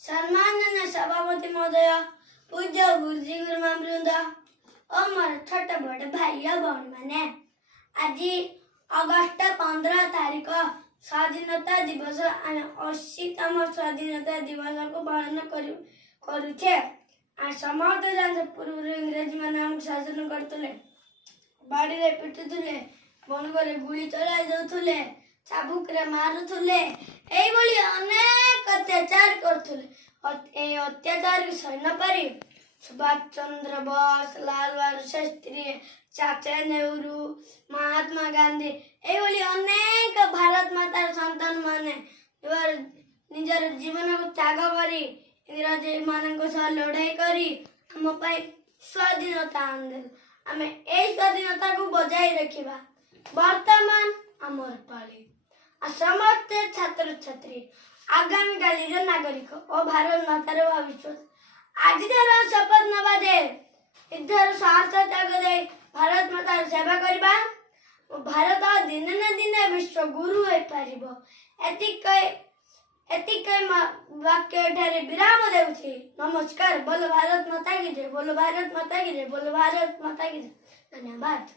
सम्माननीय सभापति महोदय, पूज्य गुरुजी गुरुमा वृंद और मोर छोट बड़ भाई और भौणी मैंने आज अगस्त 15 तारीख स्वाधीनता दिवस आम 80तम स्वाधीनता दिवस को पालन करुचे। समस्त जान पूर्व इंग्रेजी मैंने आमको शासन करते बाड़ी रे पिटुले बनगरे गुली चलाई दौले चाबुक रे मारुले अनेक अत्याचार करते अत्याचार की सही न पारी सुभाष चंद्र बोस, लाल बहादुर शास्त्री, चाचा नेहरू, महात्मा गांधी अनेक भारत मातार संतान माने निजर जीवन को त्याग करी इंग्रज मान लड़ाई करी हम स्वाधीनता आंदोलन आम ए स्वाधीनता को बजाय रखा। वर्तमान आमर पाली समस्त छात्र छात्री आगामी काली नागरिक और भारत मातार भविष्य आज शपथ नवा दे इधर साहस त्याग दे भारत मातार सेवा करबा भारत दिन न दिन विश्व गुरु हो पार एतिक वाक्य विराम देउछि। नमस्कार। बोलो भारत माता की जय, बोलो भारत माता की जय, बोलो भारत माता की जय। धन्यवाद।